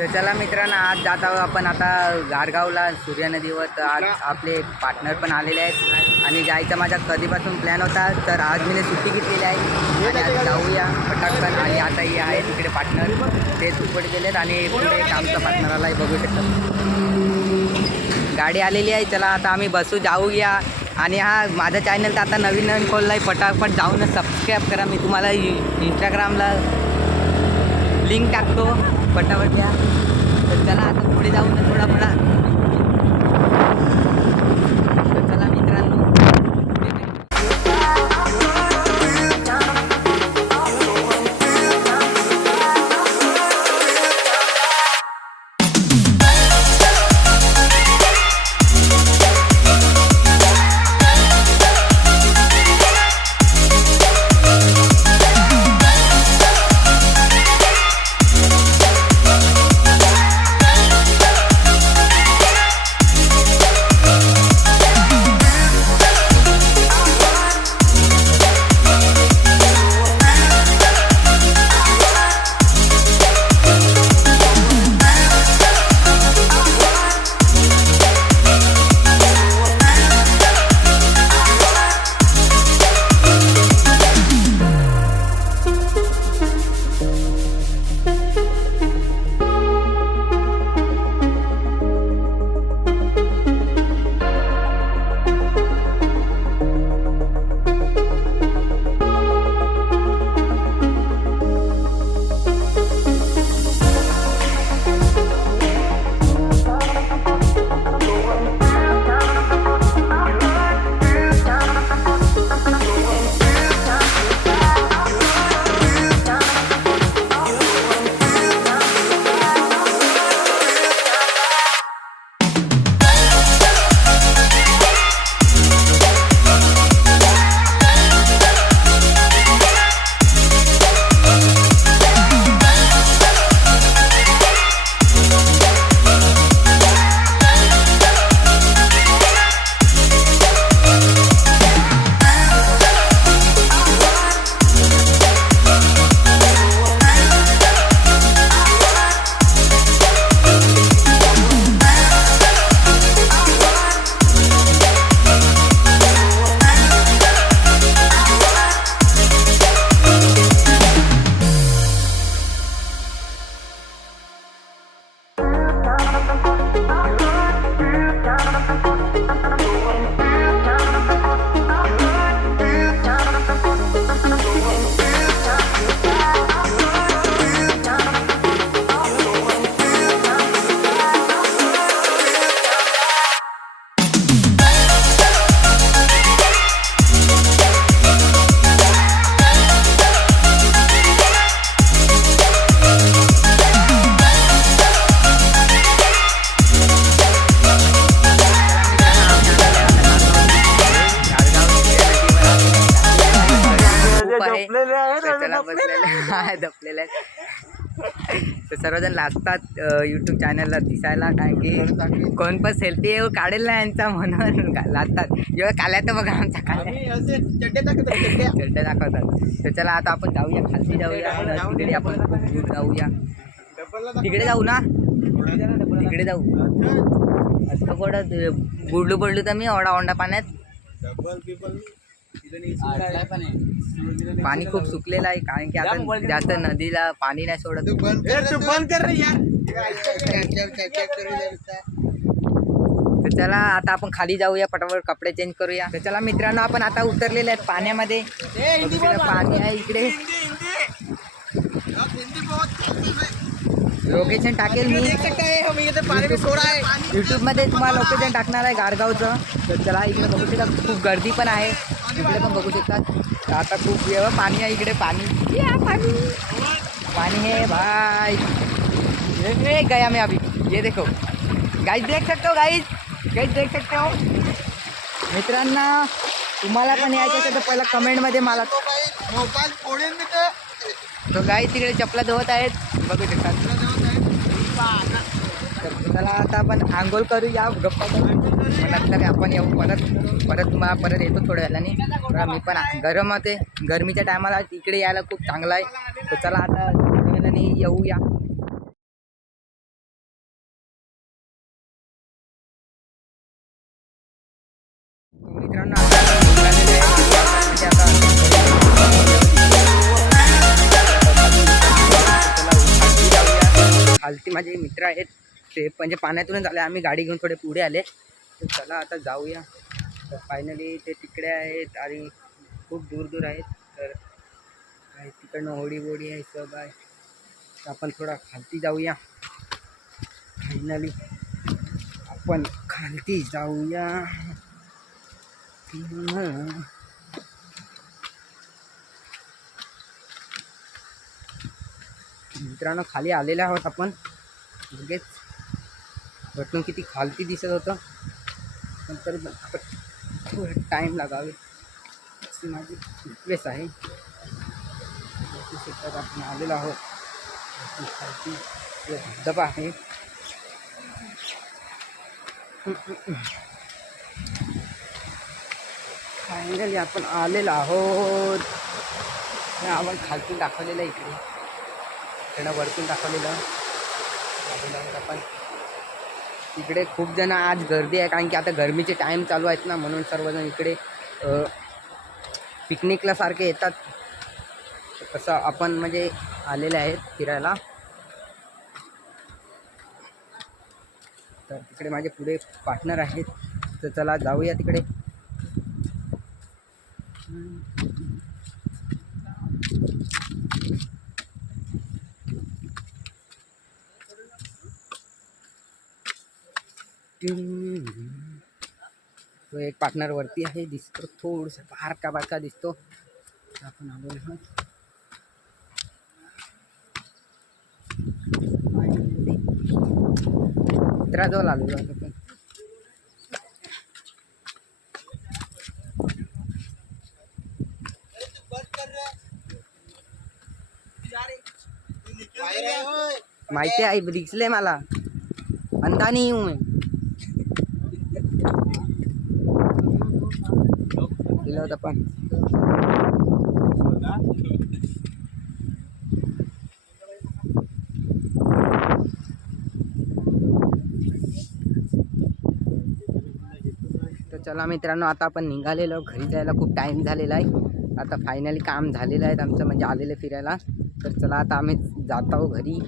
तर चला मित्रांनो, आज जात आहोत आपण आता गारगावला सूर्या नदीवर. तर आज आपले पार्टनर पण आलेले आहेत आणि जायचा माझा कधीपासून प्लॅन होता. तर आज मी सुट्टी घेतलेली आहे आणि आज जाऊया पटाकन. आणि आता हे आहे तिकडे पार्टनर, ते सुपट गेलेत आणि पुढे एक आमचा पार्टनरलाही बघू शकतात. गाडी आलेली आहे. चला आता आम्ही बसू, जाऊया. आणि हा माझा चॅनल तर आता नवीन खोलला आहे, पटापट जाऊन सबस्क्राईब करा. मी तुम्हाला इंस्टाग्रामला लिंक टाकतो, पटापट घ्या. तर चला आता पुढे जाऊ ना थोडा. तर चला मित्रांनो, दपलेले आहेत. तर सर्वजण लागतात यूट्यूब चॅनलला दिसायला, कारण की कोण पण सेल्फी काढेल ना यांचा म्हणून लागतात. जेव्हा काल्या तर बघा आमचा काल्या चड्डे दाखवतात. तर चला आता आपण जाऊया, खाली जाऊया. तिकडे आपण दूर जाऊया, तिकडे जाऊ ना, तिकडे जाऊ. असं कुठं बुडलू पडलो तर मी ओढा ओंडा पाण्यात. पाणी खूप सुकलेलं आहे, कारण की आता जास्त नदीला पाणी नाही सोडत. तर चला आता आपण खाली जाऊया, पटापट कपडे चेंज करूया. तर चला मित्रांनो, आपण आता उतरलेले आहेत पाण्यामध्ये. पाणी आहे इकडे. लोकेशन टाकेल मी यूट्यूब मध्ये, तुम्हाला लोकेशन टाकणार आहे गारगावचं. तर चला इकडे बघू शकता, खूप गर्दी पण आहे इकडे पण बघू शकतात. आता खूप वेळ पाणी आहे इकडे. पाणी है भाई, गया मैं अभी. ये देखो गाइस, देख सकते हो गाइस, देख सकते हो मित्रांनो. तुम्हाला पण यायचं असेल तर पहिला कमेंटमध्ये मला मोबाईल फोडेल मी. तो गाइस तिकडे चपला धुवत आहेत, बघू शकतात. चला आता आपण आंघोळ करूया, गप्पा करू. नंतर आपण येऊ परत येतो थोड्या वेळाने. मी पण गरम होते, गरमीच्या टायमाला इकडे यायला खूप चांगलं आहे. तर चला आता येऊया. मित्रांनो आता निघालेले आहे. म्हणजे आता खालती जाऊया. खालती माझे मित्र आहेत ते म्हणजे पाण्यातूनच आले. आम्ही गाडी घेऊन थोडे पुढे आले. तर चला आता जाऊया. तर फायनली ते तिकडे आहेत आणि खूप दूर दूर आहेत. तर तिकडनं होडी बोडी आहे सब आहे. तर आपण थोडा खालती जाऊया. फायनली आपण खालती जाऊया. मित्रांनो खाली आलेले आहोत आपण. लगेच वरतून किती खालती दिसत होतं. नंतर थोडं टाईम लागावे अशी माझी रिक्वेस्ट आहे. शेतात आपण आलेलो आहोत. खालती धबधबा आहे. फायनली आपण आलेलो आहोत. आपण खालतून दाखवलेलं इकडे त्यांना वरतून दाखवलेलं आलेलो आहोत आपण. इकडे खूप जण आज गर्दी आहे कारण की आता गरमीचे टाईम चालू आहेत ना, म्हणून सर्वजण इकडे पिकनिकला सारखे येतात. तसं आपण म्हणजे आलेले आहेत फिरायला. तर तिकडे माझे पुढे पार्टनर आहेत. तर चला जाऊया तिकडे. तो एक पार्टनर वरती आहे दिसतो, थोडंसं बारका बारका दिसतो. आपण आलो आहोत. मित्राजवळ आलेलो आहे आपण. माहिती आहे दिसले मला. अंधा नाही हूँ मैं. दिलं होतं पण तर चला मित्रांनो आता आपण निघालेलो घरी जायला. खूप टाईम झालेला आहे. आता फायनली काम झालेलं आहे आमचं म्हणजे आलेले फिरायला. तर चला आता आम्ही जात आहोत घरी.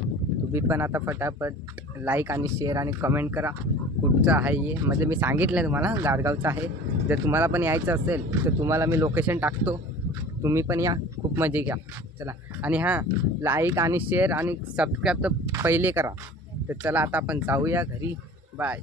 तुम्ही पण आता फटाफट लाईक आणि शेअर आणि कमेंट करा कुठचं आहे हे. म्हणजे मी सांगितलं तुम्हाला गारगावचं आहे. जर तुम्हाला पण यायचं असेल तर तुम्हाला मी लोकेशन टाकतो. तुम्ही पण या, खूप मजे घ्या. चला आणि हां लाईक आणि शेअर आणि सबस्क्राईब तर पहिले करा. तर चला आता आपण जाऊया घरी. बाय.